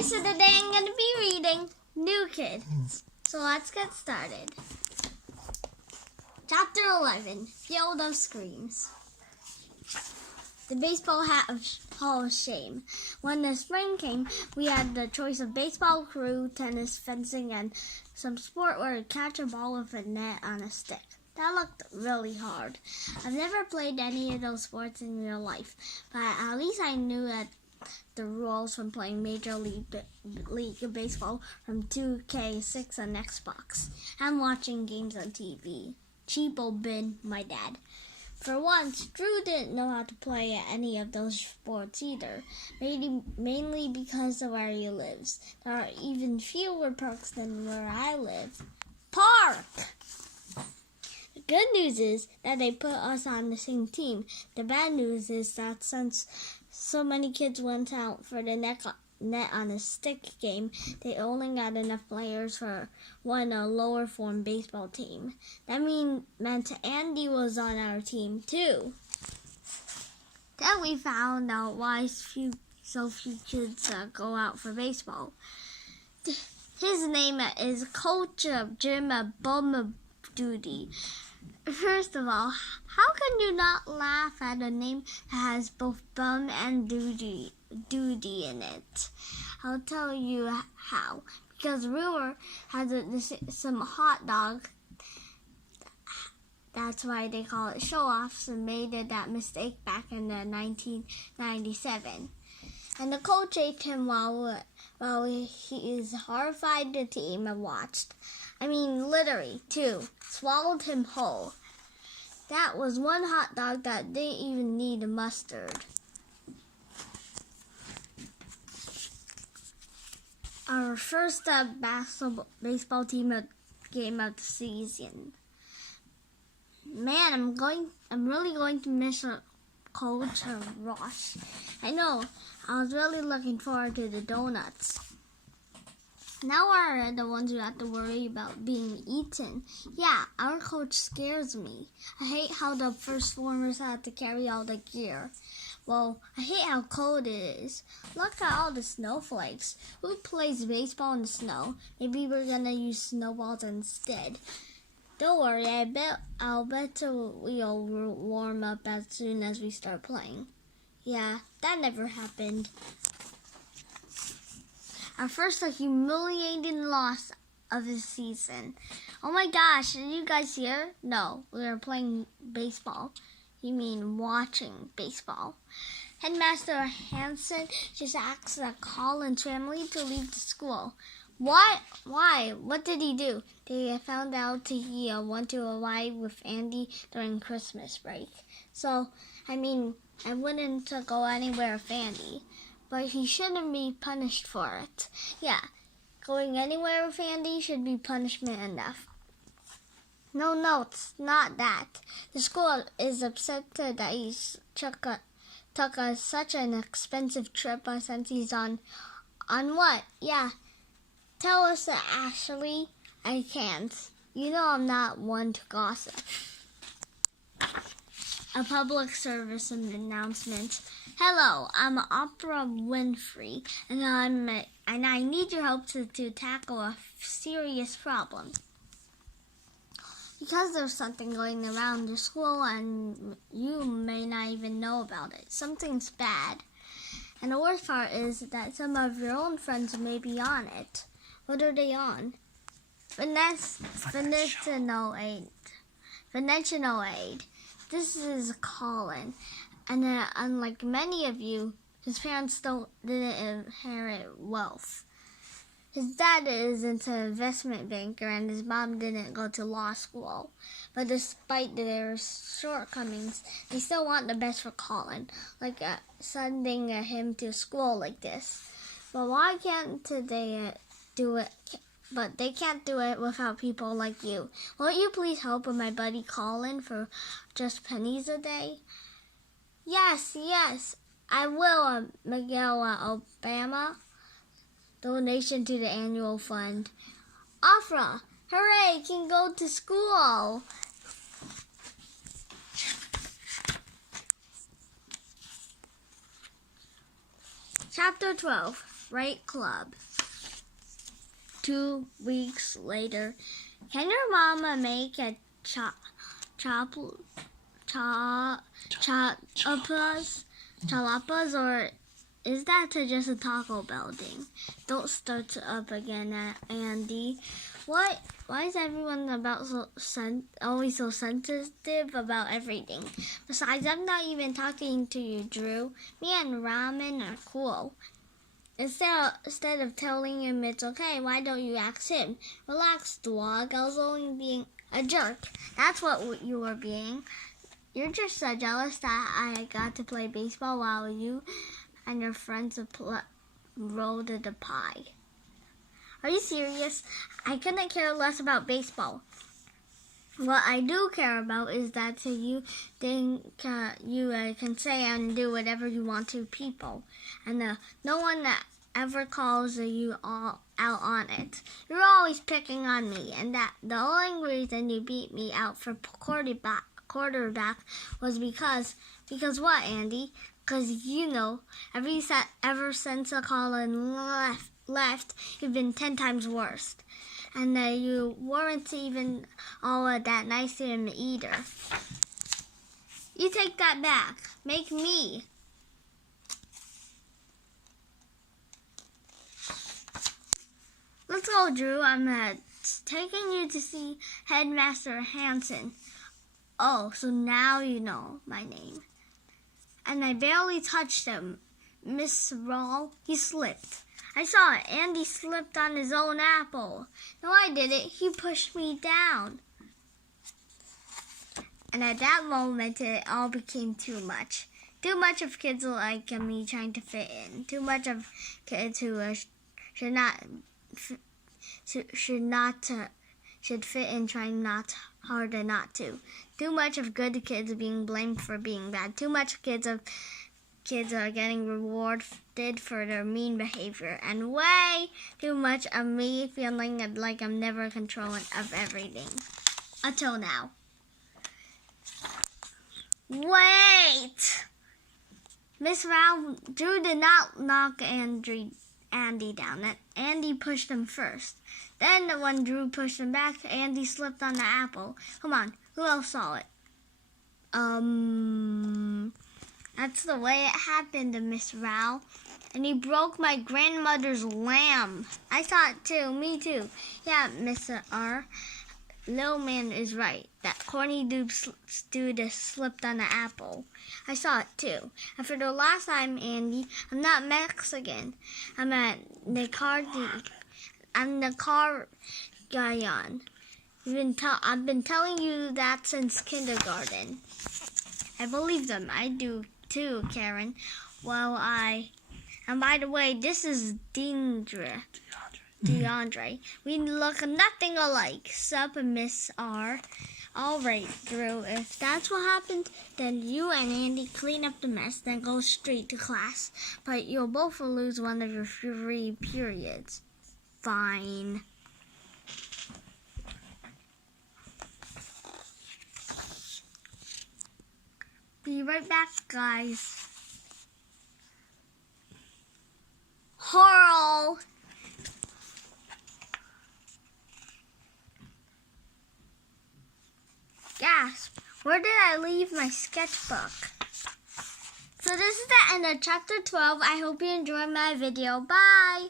guys, so today I'm going to be reading New Kids. So let's get started. Chapter 11, Field of Screams. The baseball hall of shame. When the spring came, we had the choice of baseball, crew, tennis, fencing, and some sport where you catch a ball with a net on a stick. That looked really hard. I've never played any of those sports in real life, but at least I knew that the rules from playing Major League Baseball from 2K6 on Xbox and watching games on TV. Cheapo bin, my dad. For once, Drew didn't know how to play any of those sports either, mainly because of where he lives. There are even fewer parks than where I live. Park! The good news is that they put us on the same team. The bad news is that since so many kids went out for the net on a stick game, they only got enough players for one lower form baseball team. That meant Andy was on our team too. Then we found out why so few kids go out for baseball. His name is Coach Jim Bum Duty. First of all, how can you not laugh at a name that has both bum and duty in it? I'll tell you how. Because rumor has some hot dog. That's why they call it show-offs and made that mistake back in 1997. And the coach ate him while he is horrified the team and watched. I mean, literally, too. Swallowed him whole. That was one hot dog that didn't even need mustard. Our first baseball team game of the season. Man, I'm really going to miss Coach Ross. I know. I was really looking forward to the donuts. Now we're the ones who have to worry about being eaten. Yeah, our coach scares me. I hate how the first formers have to carry all the gear. Well, I hate how cold it is. Look at all the snowflakes. Who plays baseball in the snow? Maybe we're gonna use snowballs instead. Don't worry, I'll bet we'll warm up as soon as we start playing. Yeah, that never happened. Our first humiliating loss of the season. Oh my gosh, are you guys here? No, we are playing baseball. You mean watching baseball. Headmaster Hanson just asked the Collins family to leave the school. What? Why? What did he do? They found out he went to Hawaii with Andy during Christmas break. So, I wouldn't go anywhere with Andy. But he shouldn't be punished for it. Yeah, going anywhere with Andy should be punishment enough. No, it's not that. The school is upset that he took such an expensive trip since he's on what? Yeah, tell us, Ashley. I can't. You know I'm not one to gossip. A public service announcement. Hello, I'm Oprah Winfrey, and I need your help to tackle a serious problem. Because there's something going around the school, and you may not even know about it. Something's bad. And the worst part is that some of your own friends may be on it. What are they on? Financial aid. This is Colin, and unlike many of you, his parents didn't inherit wealth. His dad isn't an investment banker, and his mom didn't go to law school. But despite their shortcomings, they still want the best for Colin, like sending him to school like this. But why can't they do it? But they can't do it without people like you. Won't you please help with my buddy Colin for just pennies a day? Yes, I will, Miguel Obama. Donation to the annual fund. Afra, hooray, can go to school. Chapter 12. right club. 2 weeks later, can your mama make a chalapas, or is that just a taco building? Don't start up again, Andy. Why is everyone always so sensitive about everything? Besides, I'm not even talking to you, Drew. Me and Ramen are cool. Instead of telling him it's okay, why don't you ask him? Relax, dog. I was only being a jerk. That's what you were being. You're just so jealous that I got to play baseball while you and your friends rolled the pie. Are you serious? I couldn't care less about baseball. What I do care about is that you think you can say and do whatever you want to people, and no one that ever calls you all out on it. You're always picking on me, and that the only reason you beat me out for quarterback was because what, Andy? Because ever since Colin left, you've been 10 times worse. And you weren't even all that nice to him either. You take that back. Make me. Let's go, Drew. I'm taking you to see Headmaster Hanson. Oh, so now you know my name. And I barely touched him. Miss Rawl, he slipped. I saw it. Andy slipped on his own apple. No, I didn't. He pushed me down. And at that moment, it all became too much. Too much of kids like me trying to fit in. Too much of kids who should fit in trying harder not to. Too much of good kids being blamed for being bad. Too much kids are getting rewarded for their mean behavior, and way too much of me feeling like I'm never in control of everything. Until now. Wait! Miss Rao, Drew did not knock Andy down. Andy pushed him first. Then when Drew pushed him back, Andy slipped on the apple. Come on, who else saw it? That's the way it happened, Miss Rao. And he broke my grandmother's lamb. I saw it too. Me too. Yeah, Miss R. Little man is right. That corny dude slipped on the apple. I saw it too. And for the last time, Andy, I'm not Mexican. I'm the car guy on. I've been telling you that since kindergarten. I believe them. I do too, Karen. And by the way, this is DeAndre. We look nothing alike. Sup, Miss R. All right, Drew. If that's what happened, then you and Andy clean up the mess, then go straight to class. But you'll both lose one of your 3 periods. Fine. Be right back, guys. Horror! Gasp! Where did I leave my sketchbook? So this is the end of chapter 12. I hope you enjoyed my video. Bye!